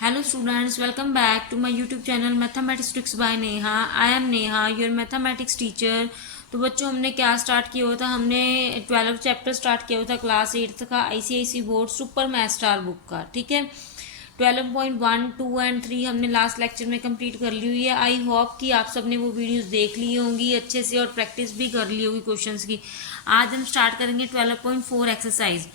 Hello students, welcome back to my YouTube channel Mathematics Tricks by Neha. I am Neha, your mathematics teacher. तो बच्चों हमने क्या start किया हुआ था, हमने 12 चैप्टर स्टार्ट किया हुआ था क्लास 8 का ICIC board super math star book का। ठीक है, 12.1, 2 एंड 3 हमने लास्ट लेक्चर में कंप्लीट कर ली हुई है। आई होप कि आप सबने वो वीडियोस देख ली होंगी अच्छे से और प्रैक्टिस भी कर ली होगी क्वेश्चंस की। आज हम स्टार्ट करेंगे 12.4 एक्सरसाइज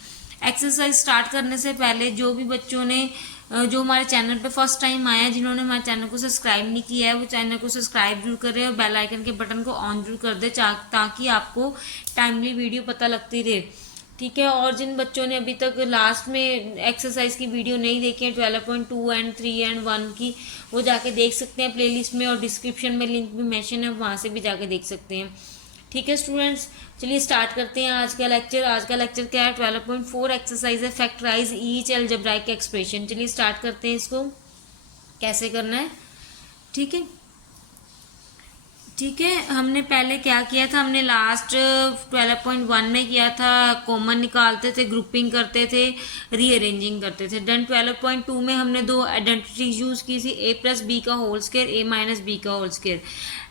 स्टार्ट करने से पहले जो भी बच्चों ने जो हमारे चैनल पे फर्स्ट टाइम आया, जिन्होंने हमारे चैनल को सब्सक्राइब नहीं किया है, वो चैनल को सब्सक्राइब जरूर करें और बेल आइकन के बटन को ऑन जरूर कर दे ताकि आपको टाइमली वीडियो पता लगती रहे। ठीक है, और जिन बच्चों ने अभी तक लास्ट में एक्सरसाइज की वीडियो नहीं देखी है 12.2 एंड 3 एंड 1 की, वो जाके देख सकते हैं प्लेलिस्ट में, और डिस्क्रिप्शन में लिंक भी मेंशन है, वहाँ से भी जाके देख सकते हैं। ठीक है स्टूडेंट्स, चलिए स्टार्ट करते हैं आज का लेक्चर। आज का लेक्चर क्या है, 12.4 एक्सरसाइज है फैक्टराइज ईच अलजेब्राइक एक्सप्रेशन। चलिए स्टार्ट करते हैं, इसको कैसे करना है। ठीक है, ठीक है, हमने पहले क्या किया था, हमने लास्ट 12.1 में किया था, कॉमन निकालते थे, ग्रुपिंग करते थे, रीअरेंजिंग करते थे। देन 12.2 में हमने दो आइडेंटिटीज यूज की थी, a प्लस बी का whole square, a minus B का होल स्क्वायर।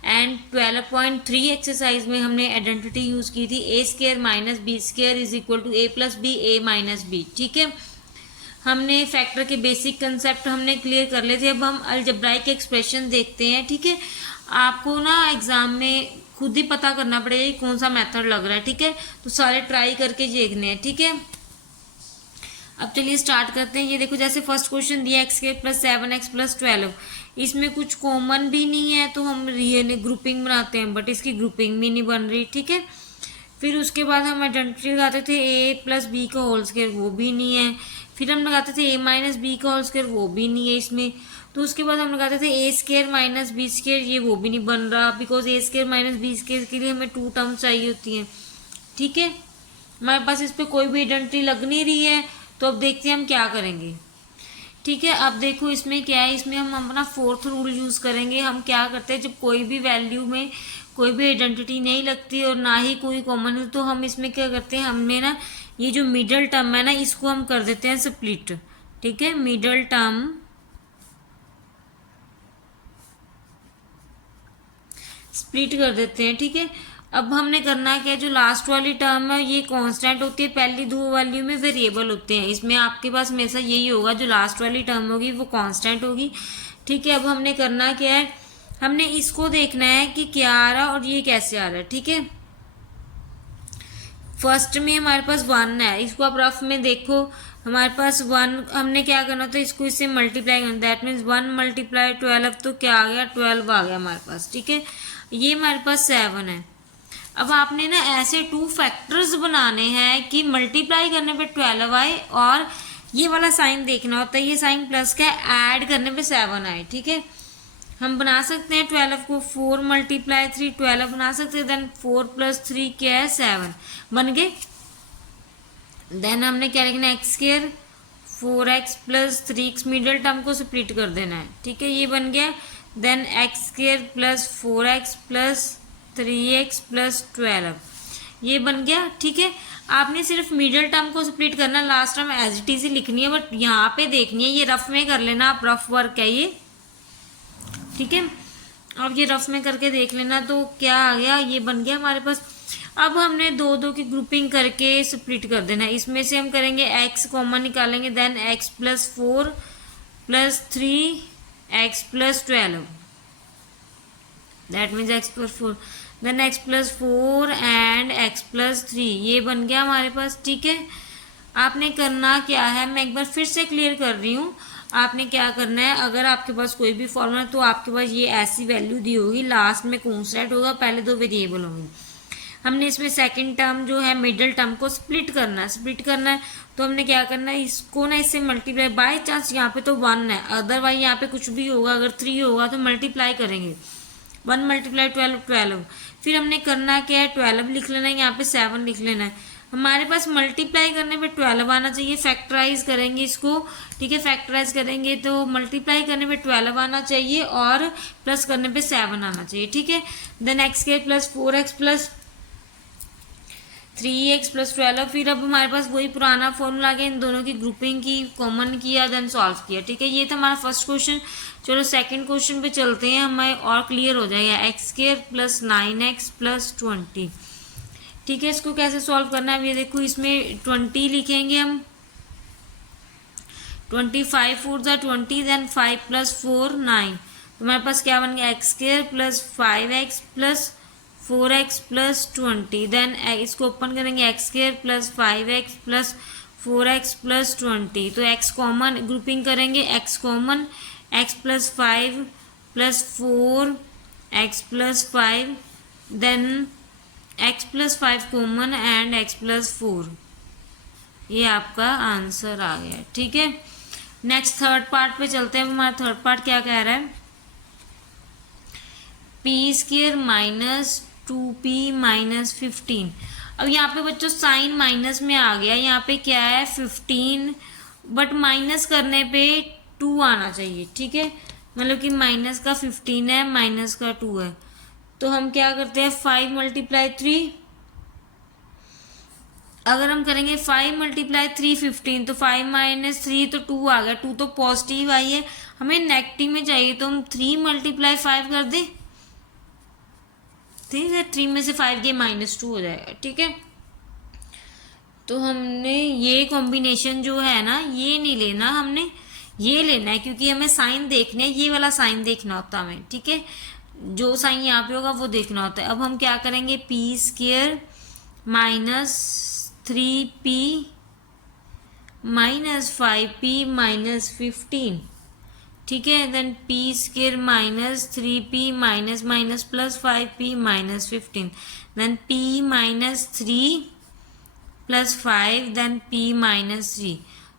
एंड 12.3 एक्सरसाइज में हमने आइडेंटिटी यूज की थी, a square minus B square is equal to a plus B, a minus B. ठीक है, हमने फैक्टर के बेसिक कंसेप्ट हमने क्लियर कर लिए थे। अब हम अलजेब्राइक एक्सप्रेशन देखते हैं। ठीक है, आपको ना एग्जाम में खुद ही पता करना पड़ेगा कि कौन सा मेथड लग रहा है। ठीक है, तो सारे ट्राई करके देखने हैं। ठीक है, अब चलिए स्टार्ट करते हैं। ये देखो, जैसे फर्स्ट क्वेश्चन दिया x square plus 7x plus 12, इसमें कुछ कॉमन भी नहीं है तो हम रियल ग्रुपिंग बनाते हैं, बट इसकी ग्रुपिंग भी नहीं बन रही। ठीक है, फिर उसके बाद हम आइडेंटिटी लगाते थे a प्लस बी का होल स्क्वायर, वो भी नहीं है। फिर हम लगाते थे a माइनस बी का होल स्क्वायर, वो भी नहीं है इसमें। तो उसके बाद हम लगाते थे a square minus B square, ये वो भी नहीं बन रहा, because a square minus B square के लिए हमें 2 टर्म चाहिए होती हैं। ठीक है, हमारे पास इस पर कोई भी आइडेंटिटी लग नहीं रही है, तो अब देखते हैं हम क्या करेंगे। ठीक है, अब देखो इसमें क्या है, इसमें हम अपना फोर्थ रूल यूज करेंगे। हम क्या करते हैं, जब कोई भी वैल्यू में कोई भी आइडेंटिटी नहीं लगती और ना ही कोई कॉमन है, तो हम इसमें क्या करते हैं, हमने ना ये जो मिडल टर्म है ना, इसको हम कर देते हैं स्प्लिट। ठीक है, मिडल टर्म स्प्लिट कर देते हैं। ठीक है, अब हमने करना क्या है, जो लास्ट वाली टर्म है ये कांस्टेंट होती है, पहली दो वैल्यू में वेरिएबल होते हैं। इसमें आपके पास हमेशा यही होगा, जो लास्ट वाली टर्म होगी वो कांस्टेंट होगी। ठीक है, अब हमने करना क्या है, हमने इसको देखना है कि क्या आ रहा और ये कैसे आ रहा है। ठीक है, फर्स्ट में हमारे पास 1 है, इसको आप रफ में देखो, हमारे पास 1, हमने क्या करना था, इसको इससे मल्टीप्लाई करना, दैट मीन्स 1 मल्टीप्लाई 12, तो क्या आ गया, 12 आ गया हमारे पास। ठीक है, ये हमारे पास 7 है। अब आपने ना ऐसे 2 फैक्टर्स बनाने हैं कि मल्टीप्लाई करने पे 12 आए, और ये वाला साइन देखना होता है, ये साइन प्लस का ऐड करने पे 7 आए। ठीक है, हम बना सकते हैं 12 को 4 मल्टीप्लाई 3, 12 बना सकते हैं। देन 4 प्लस 3 क्या है, 7 बन गए। देन हमने क्या लिखना है, X square 4x plus 3x, middle term को स्प्लिट कर देना है। ठीक है, ये बन गया। Then X square plus 4x plus 3x plus 12, ये बन गया। ठीक है, आपने सिर्फ मिडिल टर्म को स्प्लिट करना, last term as it is लिखनी है, बट यहाँ पे देखनी है, ये रफ में कर लेना, आप रफ वर्क है ये। ठीक है, अब ये रफ में करके देख लेना, तो क्या आ गया, ये बन गया हमारे पास। अब हमने दो दो की ग्रुपिंग करके स्प्लिट कर देना है। इसमें से हम करेंगे x कॉमन निकालेंगे, then x plus 4 plus 3x plus 12, that means x plus 4, then x plus 4 and x plus 3, ये बन गया हमारे पास। ठीक है, आपने करना क्या है, मैं एक बार फिर से क्लियर कर रही हूँ। आपने क्या करना है, अगर आपके पास कोई भी फॉर्मूला है तो आपके पास ये ऐसी वैल्यू दी होगी, लास्ट में कांस्टेंट होगा, पहले दो वेरिएबल होंगे। हमने इसमें सेकंड टर्म जो है मिडिल टर्म को स्प्लिट करना है, तो हमने क्या करना है, इसको ना इससे मल्टीप्लाई, बाय चांस यहाँ पे तो 1 है, अदरवाइज यहाँ पे कुछ भी होगा, अगर 3 होगा तो मल्टीप्लाई करेंगे, 1 मल्टीप्लाई 12, 12। फिर हमने करना क्या है, 12 लिख लेना है, यहाँ पे 7 लिख लेना है। हमारे पास मल्टीप्लाई करने पे 12 आना चाहिए, फैक्टराइज करेंगे इसको। ठीक है, फैक्टराइज करेंगे तो मल्टीप्लाई करने पे 12 आना चाहिए और प्लस करने पे 7 आना चाहिए। ठीक है, then X square plus 4x plus 3x plus 12। फिर अब हमारे पास वही पुराना फॉर्मूला आ गया, इन दोनों की ग्रुपिंग की, कॉमन किया, देन सॉल्व किया। ठीक है, ये था हमारा फर्स्ट क्वेश्चन। चलो सेकंड क्वेश्चन पे चलते हैं, हमें और क्लियर हो जाएगा। X square plus 9x plus 20। ठीक है, इसको कैसे सॉल्व करना है, अब ये देखो, इसमें 20 लिखेंगे हम, 25 4 ज़ा 20, देन 5 प्लस 4 9। तो हमारे पास क्या बन गया, X square plus 5x plus 4x plus 20। देन इसको ओपन करेंगे, X square plus 5x plus 4x plus 20। तो x कॉमन, ग्रुपिंग करेंगे, x common, x plus 5 plus 4 x plus 5, then x plus 5 common and x plus 4। ये आपका answer आ गया। ठीक है, नेक्स्ट थर्ड पार्ट पे चलते हैं। हमारा थर्ड पार्ट क्या कह रहा है, P square minus 2p minus 15। अब यहाँ पे बच्चों साइन माइनस में आ गया, यहाँ पे क्या है 15, बट माइनस करने पे 2 आना चाहिए। ठीक है, मतलब कि माइनस का 15 है, माइनस का 2 है, तो हम क्या करते हैं 5 मल्टीप्लाई 3। अगर हम करेंगे 5 मल्टीप्लाई 3 15, तो 5 माइनस 3 तो 2 आ गया, 2 तो पॉजिटिव आई है, हमें नेगेटिव में चाहिए, तो हम 3 मल्टीप्लाई 5 कर दें। ठीक है, 3 में से 5 गए -2 हो जाएगा। ठीक है, तो हमने ये कॉम्बिनेशन जो है ना, ये नहीं लेना, हमने ये लेना है, क्योंकि हमें साइन देखने हैं, ये वाला साइन देखना होता है हमें। ठीक है, जो साइन यहाँ पे होगा वो देखना होता है। अब हम क्या करेंगे, P square minus 3p minus 5p minus 15। ठीक है, then P square minus 3p minus minus plus 5p minus 15, then p minus 3 plus 5, then p minus 3।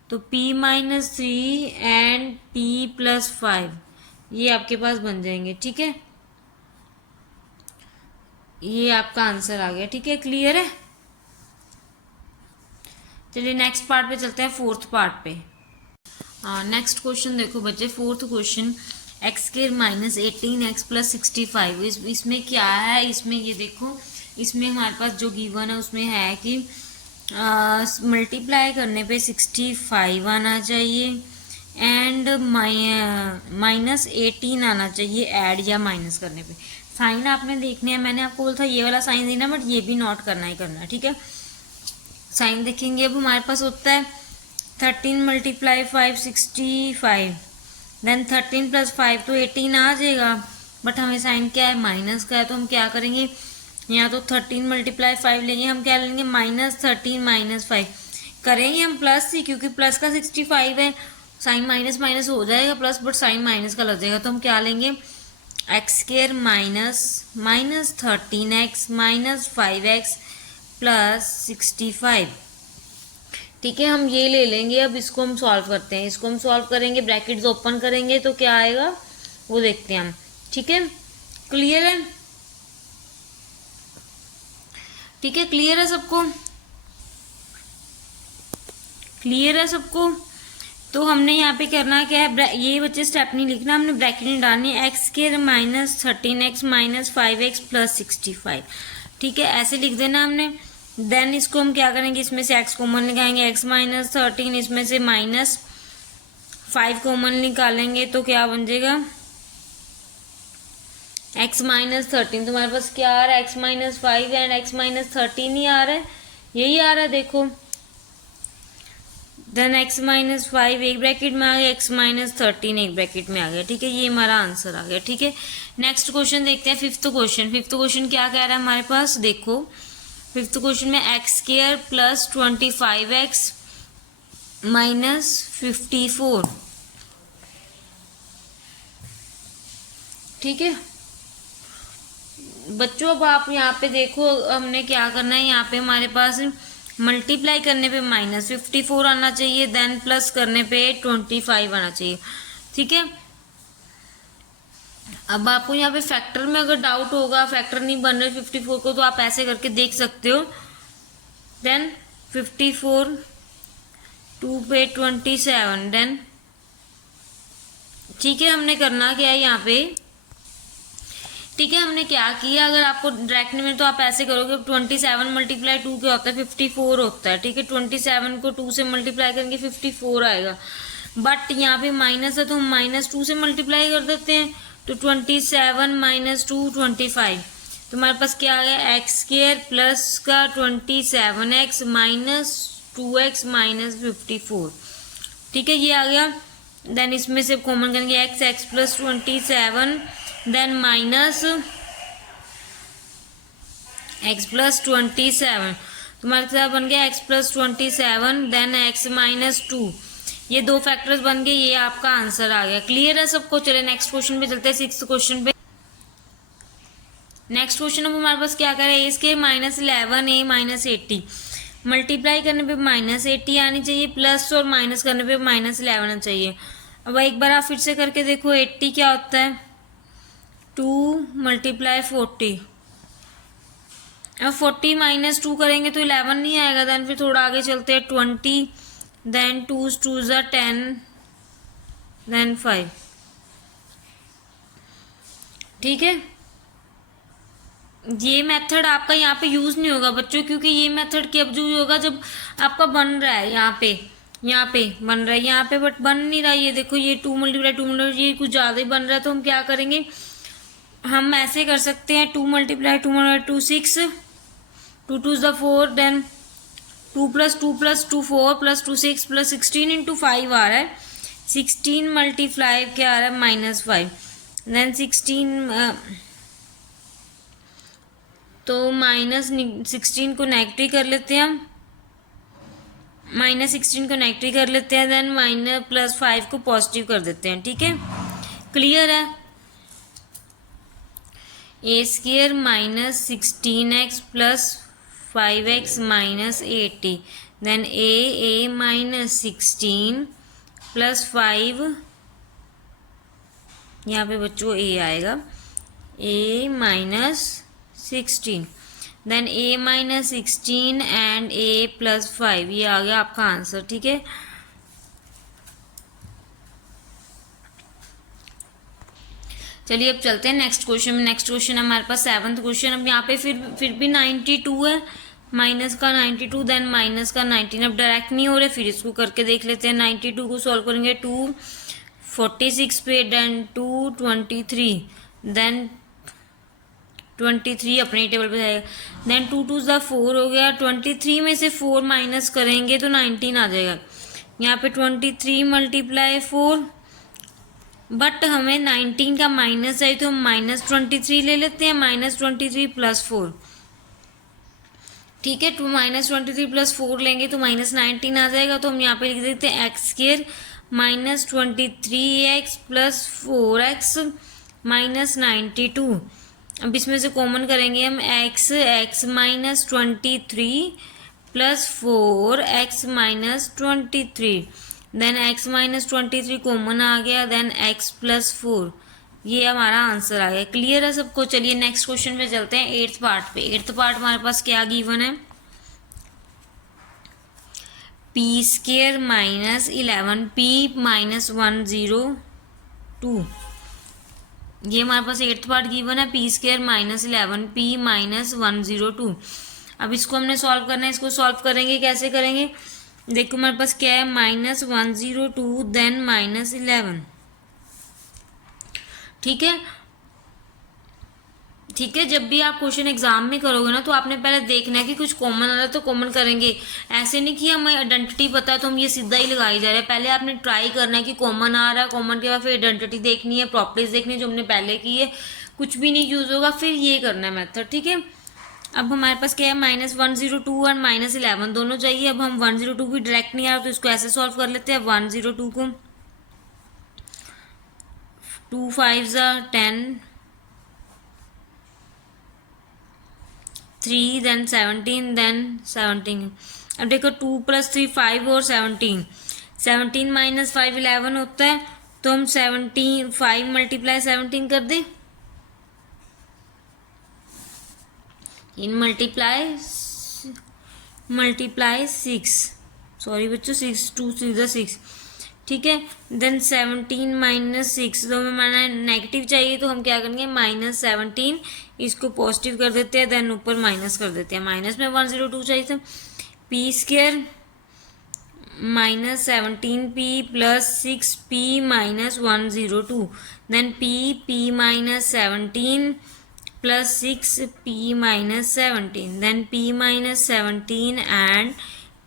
तो p minus 3 and p plus 5 ये आपके पास बन जाएंगे। ठीक है, ये आपका आंसर आ गया। ठीक है, क्लियर है। चलिए नेक्स्ट पार्ट पे चलते हैं, फोर्थ पार्ट पे। नेक्स्ट क्वेश्चन देखो बच्चे, fourth question, x square minus 18x plus 65। इसमें क्या है, इसमें ये देखो, इसमें हमारे पास जो गिवन है उसमें है कि मल्टीप्लाई करने पे 65 आना चाहिए एंड माइनस 18 आना चाहिए ऐड या माइनस करने पे। साइन आपने देखने हैं, मैंने आपको बोला था ये वाला साइन देना, बट ये भी नोट करना ही करना है। ठीक है, साइन देखेंगे। अब हमारे पास होता है 13 मल्टीप्लाई 5 65, देन 13 प्लस 5 तो 18 आ जाएगा, बट हमें साइन क्या है, माइनस का है, तो हम क्या करेंगे, यहाँ तो 13 मल्टीप्लाई 5 लेंगे, हम क्या लेंगे माइनस 13 माइनस 5 करेंगे हम प्लस ही, क्योंकि प्लस का 65 है, साइन माइनस माइनस हो जाएगा प्लस, बट साइन माइनस का लग जाएगा, तो हम क्या लेंगे, x square minus minus 13x minus 5x plus 65। ठीक है, हम ये ले लेंगे। अब इसको हम सॉल्व करते हैं, इसको हम सॉल्व करेंगे, ब्रैकेट्स ओपन करेंगे तो क्या आएगा वो देखते हैं हम। ठीक है, क्लियर है। ठीक है, क्लियर है सबको, क्लियर है सबको। तो हमने यहाँ पे करना क्या है, ये बच्चे स्टेप नहीं लिखना, हमने ब्रैकेट नहीं डालनी, x square minus 13x minus 5x plus 65। ठीक है, ऐसे लिख देना हमने। देन इसको हम क्या करेंगे, इसमें से x कॉमन निकालेंगे, x माइनस 13, इसमें से माइनस 5 कॉमन निकालेंगे तो क्या बन जाएगा, x माइनस 13। तो हमारे पास क्या आ रहा है, x minus 5 and x minus 13 ही आ रहा है, यही आ रहा है देखो। देन x माइनस 5 एक ब्रैकेट में आ गया, x माइनस 13 एक ब्रैकेट में आ गया। ठीक है, ये हमारा आंसर आ गया। ठीक है, नेक्स्ट क्वेश्चन देखते हैं, फिफ्थ क्वेश्चन। फिफ्थ क्वेश्चन क्या कह रहा है हमारे पास, देखो फिफ्थ क्वेश्चन में x square plus 25x minus 54। ठीक है बच्चों, अब आप यहाँ पे देखो हमने क्या करना है, यहाँ पे हमारे पास मल्टीप्लाई करने पे माइनस 54 आना चाहिए, देन प्लस करने पे 25 आना चाहिए। ठीक है, अब आपको यहाँ पे फैक्टर में अगर डाउट होगा, फैक्टर नहीं बन रहे 54 को, तो आप ऐसे करके देख सकते हो। देन 54 2 पे 27, देन ठीक है, हमने करना क्या है यहाँ पे, ठीक है, हमने क्या किया, अगर आपको डायरेक्ट में तो आप ऐसे करोगे 27 मल्टीप्लाई 2 क्या होता है 54 होता है। ठीक है, 27 को 2 से मल्टीप्लाई करेंगे 54 आएगा, बट यहाँ पे माइनस है तो हम -2 से मल्टीप्लाई कर देते हैं, तो 27 - 2 25। तो हमारे पास क्या आ गया, एक्स स्क्वायर प्लस का 27x माइनस 2x माइनस 54। ठीक है, ये आ गया। देन इसमें से कॉमन करेंगे x plus 27, then minus x plus 27, तुम्हारे साथ बन गया x plus 27, then x minus 2। ये दो फैक्टर्स बन गए, ये आपका आंसर आ गया। क्लियर है सबको? चले नेक्स्ट क्वेश्चन पे चलते हैं, 6th क्वेश्चन पे। नेक्स्ट क्वेश्चन अब हमारे पास क्या करें, A square minus 11a minus 80, multiply करने पे -80 आनी चाहिए, प्लस और माइनस करने पे -11 आना चाहिए। अब एक बार आप फिर से करके देखो, 80 क्या होता है 2 × 40। अब 40 - 2 करेंगे तो 11 नहीं आएगा। देन फिर थोड़ा आगे चलते हैं 20, देन 2 2 10, देन 5। ठीक है, ये मेथड आपका यहाँ पे यूज नहीं होगा बच्चों, क्योंकि ये मेथड कब यूज होगा, जब आपका बन रहा है यहाँ पे बन रहा है यहाँ पे, बट बन नहीं रहा है। ये देखो, ये 2 × 2 ये कुछ ज़्यादा ही बन रहा है, तो हम क्या करेंगे, हम ऐसे कर सकते हैं 2 × 2 6, 2 2 4, देन 2 + 2 + 2 4 + 2 6 + 16 × 5 आ रहा है। 16 × क्या आ रहा है -5, देन 16 तो -16 को नेगेटिव कर लेते हैं हम, -16 को नेगेटिव कर लेते हैं, देन +5 को पॉजिटिव कर देते हैं। ठीक है, क्लियर है। ए square -16x + 5x - 80, then a -16 + 5, यहाँ पे बच्चों a आएगा, a -16, then a -16 and a + 5, ये आ गया आपका आंसर। ठीक है, चलिए अब चलते हैं नेक्स्ट क्वेश्चन में। नेक्स्ट क्वेश्चन हमारे पास 7th क्वेश्चन। अब यहाँ पे फिर भी 92 है, माइनस का 92, देन माइनस का 19। अब डायरेक्ट नहीं हो रहे, फिर इसको करके देख लेते हैं। 92 को सॉल्व करेंगे 246 पे, देन 223, देन 23 अपने टेबल पे जाएगा, देन 2 2 4 हो गया। 23 में से 4 माइनस करेंगे तो 19 आ जाएगा। यहाँ पे 23 × 4, बट हमें 19 का माइनस चाहिए, तो हम -23 ले लेते हैं, -23 + 4। ठीक है, तो -23 + 4 लेंगे तो -19 आ जाएगा। तो हम यहाँ पे लिख देते हैं x स्क्वायर -23x + 4x -92। अब इसमें से कॉमन करेंगे हम x -23 + 4x -23, then x -23 common आ गया, देन x + 4, ये हमारा आंसर आ गया। क्लियर है सबको? चलिए नेक्स्ट क्वेश्चन पे चलते हैं, 8th पार्ट पे। 8th पार्ट हमारे पास क्या गिवन है, p² -11p -102, ये हमारे पास 8th पार्ट गिवन है, p² -11p -102। अब इसको हमने सॉल्व करना है, इसको सॉल्व करेंगे, कैसे करेंगे, देखो हमारे पास क्या है, -102 देन -11। ठीक है, ठीक है, जब भी आप क्वेश्चन एग्जाम में करोगे ना, तो आपने पहले देखना है कि कुछ कॉमन आ रहा है तो कॉमन करेंगे। ऐसे नहीं कि हमें आइडेंटिटी पता है तो हम ये सीधा ही लगाई जा रहे हैं। पहले आपने ट्राई करना है कि कॉमन आ रहा है, कॉमन के बाद फिर आइडेंटिटी देखनी है, प्रॉपर्टीज देखनी है, जो हमने पहले की है। कुछ भी नहीं यूज होगा, फिर ये करना है मेथड। ठीक है, अब हमारे पास क्या है, -102 और -11 दोनों चाहिए। अब हम 102 भी डायरेक्ट नहीं आ रहा, तो इसको ऐसे सॉल्व कर लेते हैं। 102 को 2 5 10, 3 देन 17, देन 17। अब देखो 2 + 3 5 और 17, 17 - 5 11 होता है, तो हम 17 5 × 17 कर दें, इन मल्टीप्लाई 6, सॉरी बच्चों 6 2 6 6, ठीक है। देन 17 माइनस 6, तो हमें नेगेटिव चाहिए तो हम क्या करेंगे, -17 इसको पॉजिटिव कर देते हैं, देन ऊपर माइनस कर देते हैं, माइनस में 102 चाहिए था। P square -17p plus 6p minus 102, then p minus 17 plus 6p minus 17, then p minus 17 and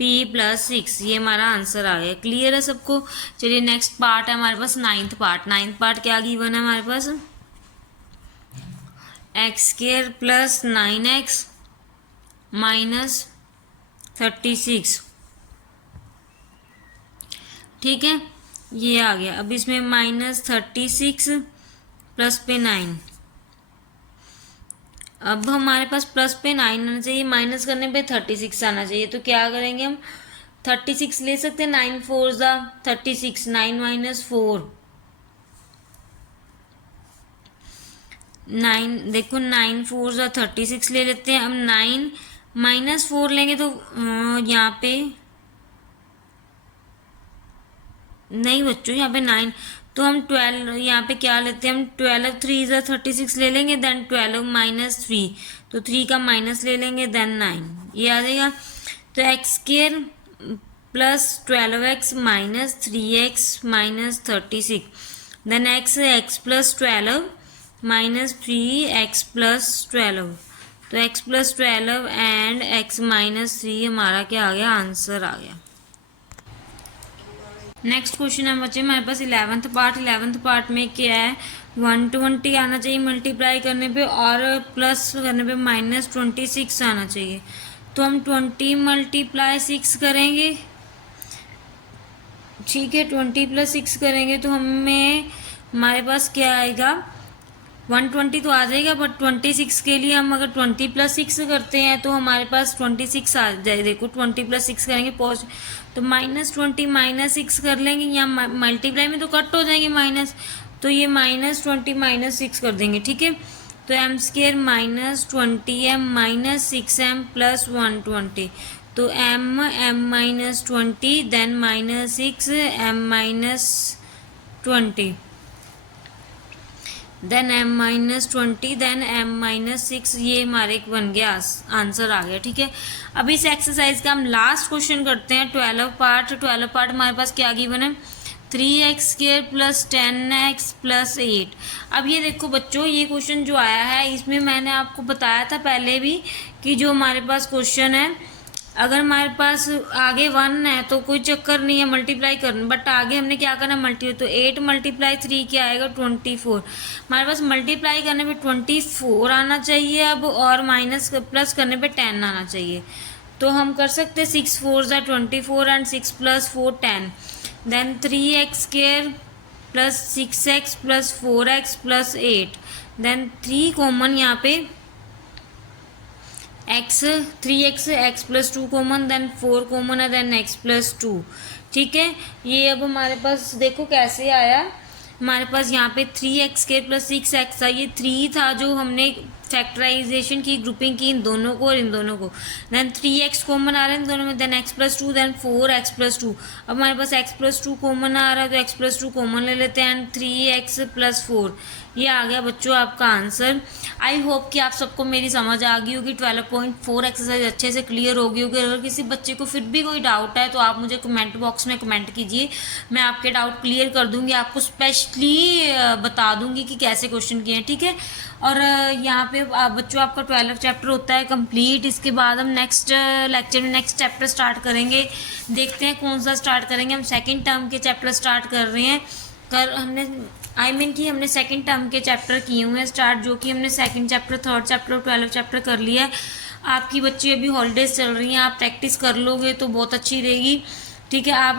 p plus 6, ये हमारा आंसर आ गया। क्लियर है सबको। चलिए नेक्स्ट पार्ट है हमारे पास नाइन्थ पार्ट क्या गिवन है हमारे पास, x² प्लस 9x माइनस 36, ठीक है, ये आ गया। अब इसमें -36 प्लस पे 9, अब हमारे पास प्लस पे 9 आना चाहिए, माइनस करने पे 36 आना चाहिए, तो क्या करेंगे हम, 36 ले सकते हैं, 9 4 ज़ा 36, 9 माइनस 4, 9 देखो 9 4 ज़ा 36 ले लेते हैं। अब 9 माइनस 4 लेंगे तो यहाँ पे नहीं बच्चों, यहाँ पे 9, तो हम 12 यहाँ पे क्या लेते हैं, हम 12 3 ज़ा 36 ले लेंगे, देन 12 माइनस 3, तो 3 का माइनस ले लेंगे, देन 9, ये आ जाएगा। तो x² plus 12x minus 3x minus 36, then x plus 12 minus 3x plus 12, तो x plus 12 and x minus 3 हमारा क्या आ गया, आंसर आ गया। नेक्स्ट क्वेश्चन है बच्चे हमारे पास 11th पार्ट में क्या है, 120 आना चाहिए मल्टीप्लाई करने पे, और प्लस करने पे -26 आना चाहिए। तो हम 20 मल्टीप्लाई 6 करेंगे, ठीक है, 20 प्लस 6 करेंगे तो हमारे पास क्या आएगा, 120 तो आ जाएगा, बट 26 के लिए हम अगर 20 प्लस 6 करते हैं तो हमारे पास 26 आ जाए। देखो 20 प्लस 6 करेंगे तो -20 माइनस 6 कर लेंगे, यहाँ मल्टीप्लाई में तो कट हो जाएंगे माइनस, तो ये -20 माइनस 6 कर देंगे, ठीक है। तो m² -20m minus 6m plus 120, तो m minus 20 then minus 6 m minus 20, then m minus 20 then m minus 6, ये हमारे बन गया, आंसर आ गया, ठीक है। अब इस एक्सरसाइज का हम लास्ट क्वेश्चन करते हैं, 12 पार्ट हमारे पास क्या गिवन है, 3x² प्लस 10x प्लस 8। अब ये देखो बच्चों, ये क्वेश्चन जो आया है इसमें मैंने आपको बताया था पहले भी कि जो हमारे पास क्वेश्चन है, अगर हमारे पास आगे 1 है तो कोई चक्कर नहीं है मल्टीप्लाई करना, बट आगे हमने क्या करना, तो 8 मल्टीप्लाई 3 क्या आएगा, 24। हमारे पास मल्टीप्लाई करने पे 24 आना चाहिए अब, और माइनस प्लस करने पे 10 आना चाहिए। तो हम कर सकते हैं 6 4 ज़ा 24 and 6 plus 4 10, then 3x² plus 6x plus 4x plus 8, then 3 common यहाँ पे, x 3x x plus 2 common, then 4 common है, देन x प्लस 2, ठीक है। ये अब हमारे पास देखो कैसे आया, हमारे पास यहाँ पे 3x² प्लस 6x था, ये 3 था जो हमने फैक्टराइजेशन की, ग्रुपिंग की इन दोनों को और इन दोनों को, देन 3x कॉमन आ रहा है इन दोनों में, then x plus 2, then 4x plus 2। अब हमारे पास x प्लस 2 कॉमन आ रहा है तो x प्लस 2 कॉमन ले लेते हैं, एंड 3x प्लस 4, ये आ गया बच्चों आपका आंसर। आई होप कि आप सबको मेरी समझ आ गई होगी, 12.4 एक्सरसाइज अच्छे से क्लियर हो गई होगी। अगर किसी बच्चे को फिर भी कोई डाउट है तो आप मुझे कमेंट बॉक्स में कमेंट कीजिए, मैं आपके डाउट क्लियर कर दूंगी, आपको स्पेशली बता दूंगी कि कैसे क्वेश्चन किए हैं, ठीक है। और यहाँ पे बच्चों आपका 12 चैप्टर होता है कंप्लीट, इसके बाद हम नेक्स्ट लेक्चर में नेक्स्ट चैप्टर स्टार्ट करेंगे, देखते हैं कौन सा स्टार्ट करेंगे। हम सेकेंड टर्म के चैप्टर स्टार्ट कर रहे हैं, हमने सेकंड टर्म के चैप्टर किए हुए हैं स्टार्ट, जो कि हमने सेकंड चैप्टर, थर्ड चैप्टर और 12 चैप्टर कर लिया है। आपकी बच्ची अभी हॉलीडेज चल रही हैं, आप प्रैक्टिस कर लोगे तो बहुत अच्छी रहेगी, ठीक है। आप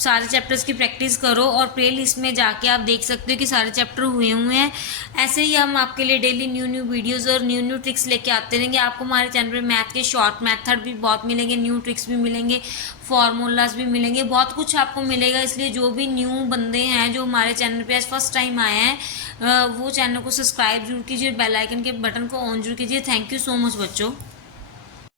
सारे चैप्टर्स की प्रैक्टिस करो और प्ले लिस्ट में जाके आप देख सकते हो कि सारे चैप्टर हुए हैं। ऐसे ही हम आपके लिए डेली न्यू वीडियोस और न्यू ट्रिक्स लेके आते रहेंगे। आपको हमारे चैनल पे मैथ के शॉर्ट मेथड भी बहुत मिलेंगे, न्यू ट्रिक्स भी मिलेंगे, फार्मूलाज भी मिलेंगे, बहुत कुछ आपको मिलेगा। इसलिए जो भी न्यू बंदे हैं जो हमारे चैनल पे आज फर्स्ट टाइम आए हैं वो चैनल को सब्सक्राइब जरूर कीजिए, बेल आइकन के बटन को ऑन जरूर कीजिए। थैंक यू सो मच बच्चों।